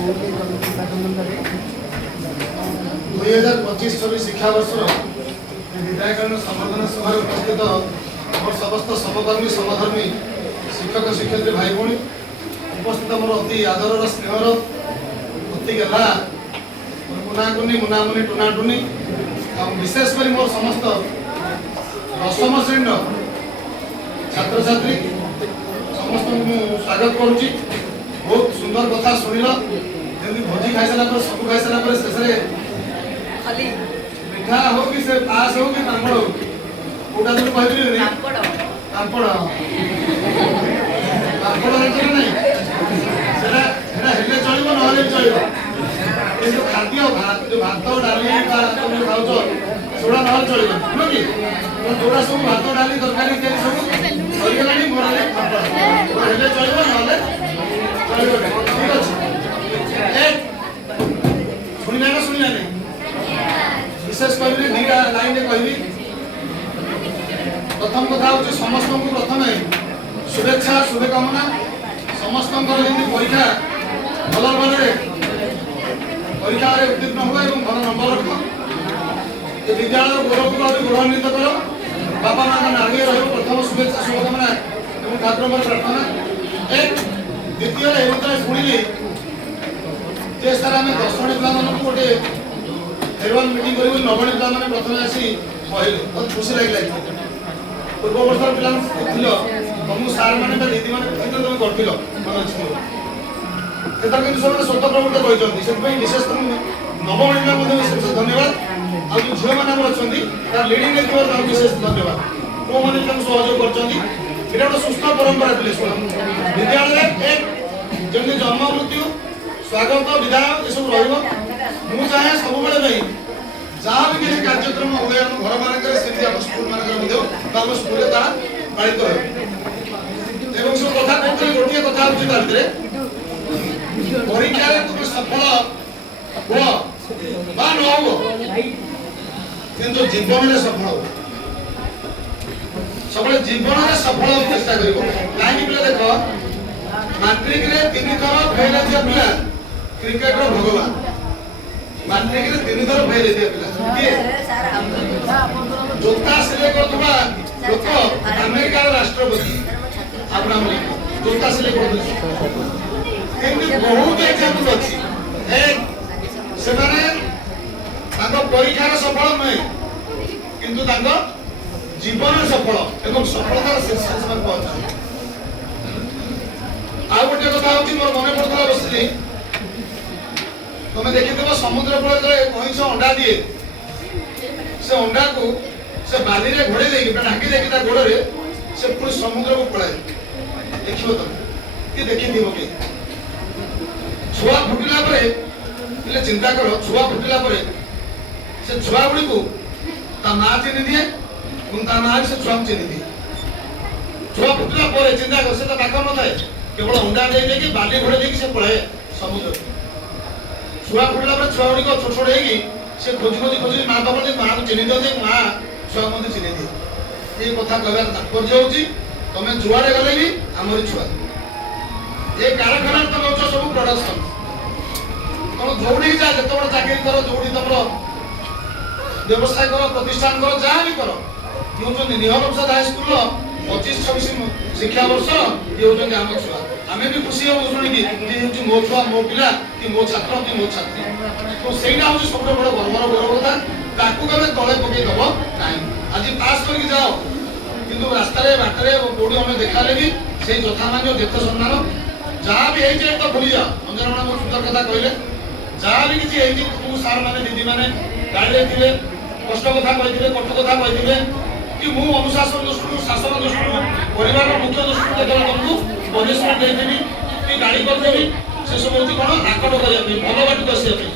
2025-26 शिक्षावर्ष विधायक संवर्धन सभा उपस्थित मोर समस्त समकर्मी समधर्मी शिक्षक शिक्षयित्री भाई भौणी उपस्थित मोर अति आदर स्नेहर अति गला मुनाकुनी मुनामुनी टुनाटुनी विशेषकर मोर समस्त दशम श्रेणी छात्र छात्री समस्त स्वागत करुच्ची। बहुत सुंदर कथा शुणिल जमी भोजी खाई सारा सब खाई सारा शेष मिठा हो कि से पास हो कि पापड़ हो कोटा तुम कह पापड़ पापड़ पापड़ नहीं सेटा सेटा हेले चलिबो नहले चलिबो ए जो खाद्य जो भात डाली तुम खाऊ सोडा नहले चलिबो न कि तो जोड़ा सब भात डाली तरकारी के सब होइगलानी मोरले पापड़ हेले चलिबो नहले चलिबो ठीक अछि एक सुनिला ना विशेष कह दुईटा लाइन कह प्रथम कथा हूँ समस्त को प्रथम शुभेच्छा शुभकामना समस्त परीक्षा भल भल परीक्षा उत्तीर्ण हुआ और भल नंबर रख विद्यालय गौरव को गौरवान्वित कर बापा माँ आगे रही प्रथम शुभेच्छा शुभकामना और ठाकुर प्रार्थना। एक द्वितीय शुणिली जे सर आम 10 जन पिला गोटे फेरवेल मीटिंग करी नवणी पिला मैंने प्रथम आसी कहले बहुत खुशी लगे पूर्व वर्ष पिला तुम सार मैंने दीदी मैंने तुम कर सब स्वतः प्रवृत्त कहते विशेष नवमी पिला विशेष धन्यवाद आज झील मैंने अच्छा लिडिंग विशेष धन्यवाद जो मैंने सहयोग कर गोटे सुस्थ परंपरा विद्यालय एक जमी जन्म मृत्यु स्वागत विदाय ये सब रु चाहे सब जहाँ भी किसी कार्यक्रम हुए आम घर मानक स्कूल मानक स्कूल पालित हो सब कथा कहते गोटे कथा हूँ परीक्षा तुम सफल हुआ न हो किंतु जीवन में सफल हो सब जीवन में सफल चेष्टा कर कहीं देख मैट्रिक 3 थर फेल पिला क्रिकेट भगवान मैट्रिक 3 थर फेल पिला जोता सिले करथुबा लोक अमेरिका राष्ट्रपति अब्राहम लिंकन जोता सिले करथुबा बहुत एग्जाम्पल अछि एक से माने तांको परीक्षार सफल नहीं किंतु तांको जीवन सफल एवं सफलतार शीर्ष पर पहुंचा। आ गोटे कथा होची मोर मने पड़तला बसली तुम देखिथिबो समुद्र कूल कहिंस अंडा दिए से अंडा को से बाली रे घोड़े देकी ढाकी देकी ता गोड़ रे से पूरी समुद्र को पळाए देखिबो तुम कि देखिथिबो कि छुआ फुटिला परे ले चिंता करो छुआ फुटिला परे से छुआ गुडी को ता मां चिनी दिए उन ता मां से छुआ चिनी दिए छुआ फुटिला परे चिंता कर से ता पाखर न थाए केवल अंडा दे कि बाली घोड़े देकी से पळाए समुद्र छुआ फुटला पर छुआ गुडी को छोट छोट हेगी से खोजी खोजी खोजी मां बाबा जे मां को चिनी दे मां छुआ मते चिनी दे ए कथा कहबार तात्पर्य होची तमे जुआडे गले भी हमर छुआ ए कारखाना तो होछ सब प्रोडक्शन तो जोड़ी जा जत बड़ चाकरी करो जोड़ी तमरो व्यवसाय करो प्रतिष्ठान करो जहां भी करो यो जो निहर प्रसाद हाई स्कूल 25-26 शिक्षा वर्ष ये होजन आम छुआ आमे भी खुशी हो सुनी कि ये होची मो छुआ मो पिला कि मो छात्र कि मो छात्री तो सेटा होची सबसे बड़ गर्वर गौरव कथा ताकू केबे तळे पके दबो नाही आज पास करके जाओ किंतु रास्ता रे बाटरे कोडी हमें देखाले भी से यथामान्य देख सम्मान जहां भी है जे तो भूली जा अंजनना मो सुंदर कथा कहले जहां भी किछि है जे तू सार माने दीदी माने गाइले थिले कष्ट कथा कहिथिले कटु कथा कहिथिले कि मु अनुशासन दृष्टि शासन दृष्टि परिवार मुख्य दृष्टि केवल तुमको पनिशमेंट देदेबी कि गाड़ी कर देबी से सब होती कोन आकट करिया पे भलो बाटी दसिया पे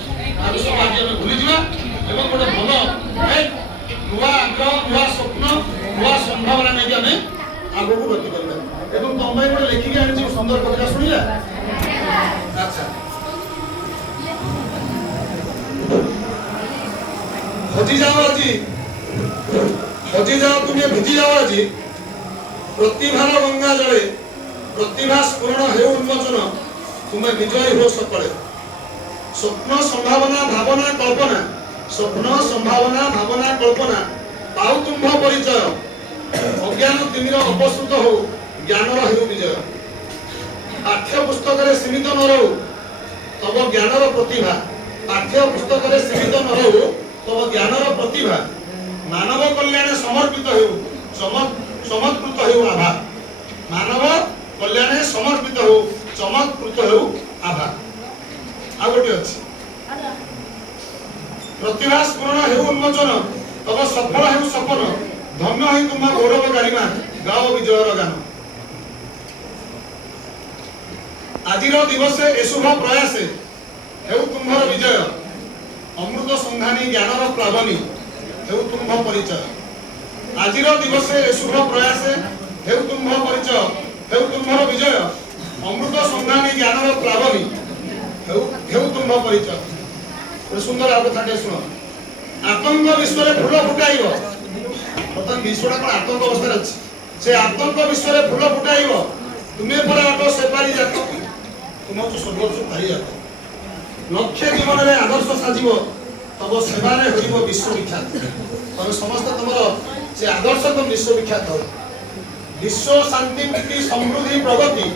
आज सब आज हम भूली जिवा एवं गोटे भलो एक नुवा आग्रह नुवा स्वप्न नुवा संभावना नै कि हमें आगो को गति करबा एवं तंबाई गोटे लेखि के आनी सुंदर कथा सुनिया अच्छा हजी जाओ तुम्हें भिजी जाओ आज प्रतिभार गंगा जले प्रतिभा स्फुरण हे उन्मोचन तुम्हें विजयी हो सकले स्वप्न संभावना भावना कल्पना स्वप्न संभावना भावना कल्पना पाऊ तुम्भ परिचय अज्ञान तिमिर अपसृत हो ज्ञानर हेउ विजय पाठ्य पुस्तक रे सीमित न रहू तब ज्ञानर प्रतिभा पाठ्य पुस्तक रे सीमित न रहू तब ज्ञानर प्रतिभा मानव कल्याण समर्पित हेउ चमत्कृत हेउ आभा मानव कल्याण समर्पित हेउ चमत्कृत हेउ आभा आ गोटे अछि प्रतिभा स्मरण हेउ उन्मोचन तब सफल हेउ सपन धन्य है तुम गौरव गारिमा गाओ विजयर गान आजिर दिवस एशुभ प्रयास हेउ तुम्हर विजय अमृत संधानी ज्ञानर प्लावनी हेउ तुम्ह परिचय आजिर दिवस एशुभ प्रयास हेउ तुम्ह परिचय हेउ तुम्हर विजय अमृत संधानी ज्ञानर प्लावनी हेउ तुम्ह परिचय सुंदर आ कथाटे सुन आतंक विश्व रे फूल फुटाइबो बर्तमान विश्वटा कोन आतंक अवस्था अछि से आतंक विश्व रे फूल फुटाइबो तुमे पर आटो सेपारी जात तुम तो सर्वोच्च पारी जात लक्ष्य जीवन रे आदर्श साजिबो तब सेवा रे होइबो विश्व विख्यात तब समस्त तुमरो से आदर्श तुम विश्व विख्यात हो विश्व शांति प्रीति समृद्धि प्रगति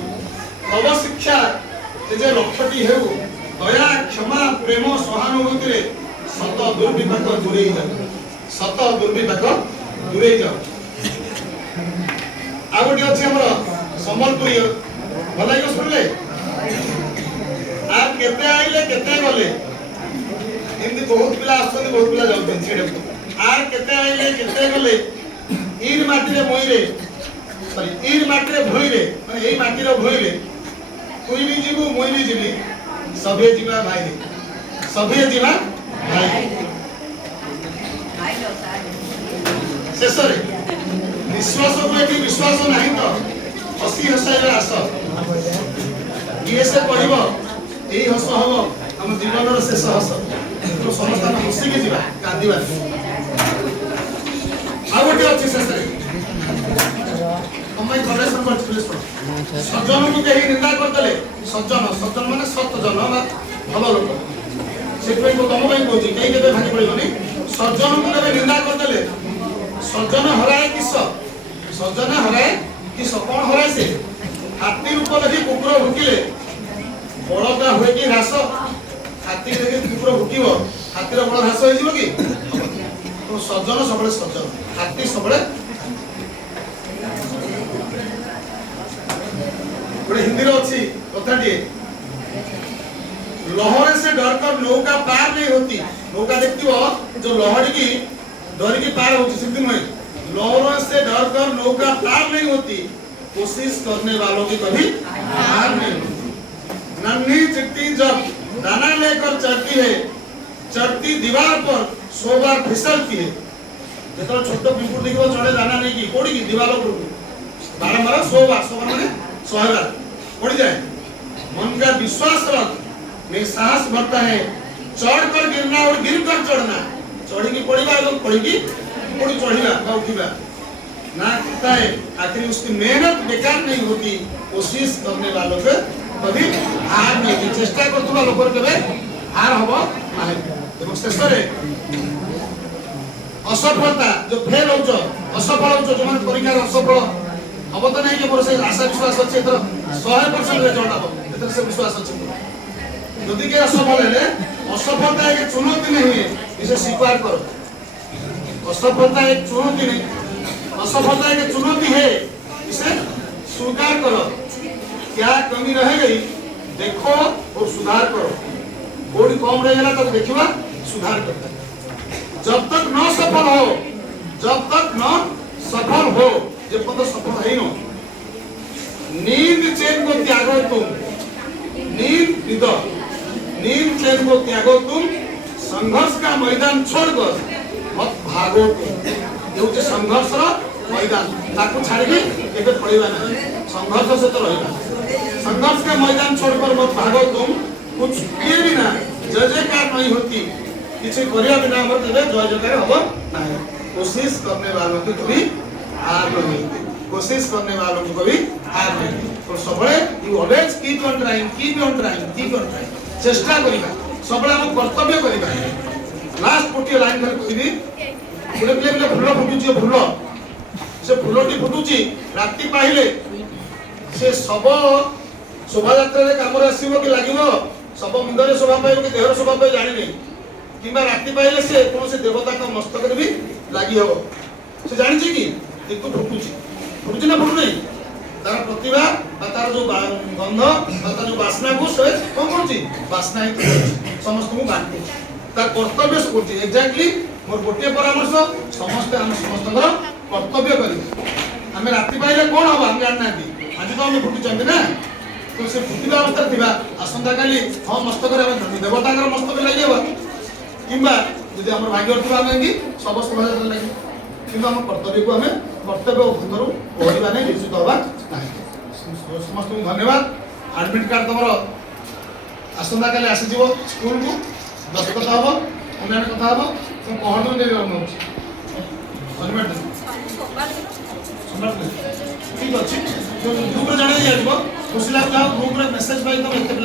तब शिक्षा जे लक्ष्यटी हेउ दया क्षमा प्रेम सहानुभूति रे सत दुर्विपाक दूरे जाओ सत दुर्विपाक दूरे जाओ आ गोटे अछि हमर संबलपुरी भला यो सुनले आ केते आइले केते गले हिंदी बहुत पिला आछन बहुत पिला जाउछन छेडे आ केते आइले केते गले ईर माटी रे मोई रे सॉरी ईर माटी रे भोई रे माने एई माटी रे भोई रे कोई भी जीवु मोई भी जीवी सभे जीवा भाई रे सभे जीवा शेष विश्वास को एटी विश्वास नहीं तो हसी हसाइले आस ये से पड़िबो एई हस हबो हम जीवन रो शेष हस तो समस्त हसी के जीवा कांदीबा आ गोटे अछि शेष हमई कलेक्शन कर पुलिस सज्जन को कहीं निंदा करतले सज्जन सज्जन माने सत जन भलो लोक से को तुम भाई कहूँ कहीं के भागी पड़ोनी सज्जन को कभी निंदा करदे सज्जन हराए किस सज्जन हराए किस कौन हराए से हाथी रूप देखी कुकुर भुकिले बड़टा हुए कि ह्रास हाथी देखी कुकुर भुकिब हाथीर बड़ ह्रास हो कि तो सज्जन सब सज्जन हाथी सब गोटे हिंदी अच्छी कथाटे लहर से डर कर नौका पार नहीं होती नौका देखती हो जो लहर की डर की पार होती सिद्धि नहीं लहर से डर कर नौका पार नहीं होती कोशिश करने वालों की कभी हार नहीं होती नन्ही चिट्टी जब दाना लेकर चढ़ती है चढ़ती दीवार पर 100 बार फिसलती है जो छोट पिंपुर देखो चढ़े दाना नहीं की कोड़ी की दीवार पर बारंबार 100 बार माने 100 बार पड़ जाए मन का विश्वास रख में साहस बढ़ता है चढ़ कर गिरना और गिर कर चढ़ना चढ़ी की पड़ीबा और पड़ी की पड़ी चढ़ीबा का उठीबा ना कहता है आखिर उसकी मेहनत बेकार नहीं होती कोशिश करने वालों के कभी हार नहीं होती चेष्टा करतुबा लोक केबे हार हबो नाही एवं शेष रे असफलता जो फेल होचो असफल होचो जो मान परीक्षा असफल हबो तो नहीं कि मोर से आशा विश्वास अछि तो 100% रिजल्ट हबो एतर से विश्वास अछि यदि के असफल है असफलता एक चुनौती नहीं है इसे स्वीकार करो असफलता एक चुनौती नहीं असफलता एक चुनौती है इसे स्वीकार करो क्या कमी रह गई देखो और सुधार करो कोई कम रह गया तब देखिबा सुधार करता जब तक न सफल हो जब तक न सफल हो जब तक सफल है नो नींद चैन को त्यागो तुम नींद चैन को त्यागो तुम संघर्ष का मैदान छोड़कर मत भागो तुम ये संघर्ष रा मैदान ताकू छाड़ी के पड़ेगा नहीं संघर्ष से तो रहेगा संघर्ष का मैदान छोड़कर मत भागो तुम कुछ किए बिना जय जयकार नहीं होती किसी करिया बिना मत जय जयकार हो कोशिश करने वालों की कभी हार नहीं होती कोशिश करने वालों को कभी हार नहीं तो सबले you always keep on trying चेष्टा करिबा सबले हम कर्तव्य करिबा लास्ट गोटे लाइन कर कहबी गोटे पिले पिले फुल फुटुची फुल से फुलटी फुटुची राति पाहिले से सब शोभा यात्रा काम आसो कि लगे सब मुंडे शोभा पाइब कि देहर शोभा पाइब जानी कि राति पाइले से कौन से देवता का मस्तक भी लगी हम से जानी कि किंतु फुटुची ना फुटु नहीं तार प्रतिभा तार जो गंध तार जो बासना को से कौन कौन बासना ही समस्त को बांटू तार कर्तव्य से करछि एग्जैक्टली मोर गोटे परामर्श समस्त हम समस्त कर्तव्य करी आम राति पाइले कौन हम हम जानना आज तो हम फुटुचंदी ना तो से फुटिबा अवस्था थिबा आसंता काली हम मस्तक देवता मस्तक लगे किंबा यदि आम भाग्य थिबा हम सब समाज लगे कि आम कर्तव्य को आम कर्तव्य भंगर ओढ़ा नहीं निश्चित हवा ना समस्त धन्यवाद एडमिट कार्ड तुम आसंता काली आसीज स्कूल को दस्तखत हम अन्य कथा हम तुम कहूँ ठीक अच्छे ग्रुप जाना जाइए खुशी लगे ग्रुप मेसेज पाई तुम एत पे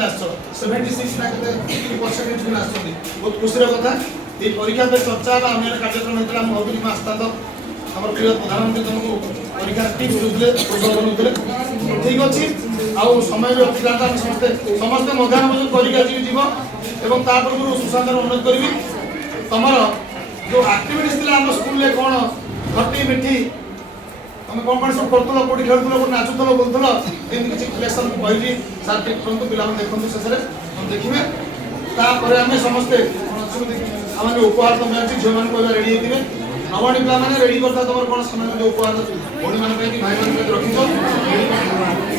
76 ना परसेंटेज पिला बहुत खुशी कथा ये परीक्षा पे चर्चा अन्य कार्यक्रम होता है भावी आस्था तो आम प्रिय प्रधानमंत्री तुमको परीक्षा ठीक बनते ठीक अच्छे आउ समय भी अच्छी आम समस्ते समस्ते मध्याह्न भोजन करके जीव और पूर्व सुशांत अनुरोध करी तुम जो आक्टिविटीज थी आम स्कूल कौन खटी मिठी तुम कौन सब करूल कौटी खेलुल कौट नाचुल बोलूल एमती किसी कलेक्शन कहली सार ठीक करूँ पिला देखते शेष में देखिए तापर आम समस्ते आम उपहार तुम अच्छी झील मैंने कहना रेडी होते नवाणी पिला रेडी करता तुम कौन समय उपहार भौणी भाई मान रखी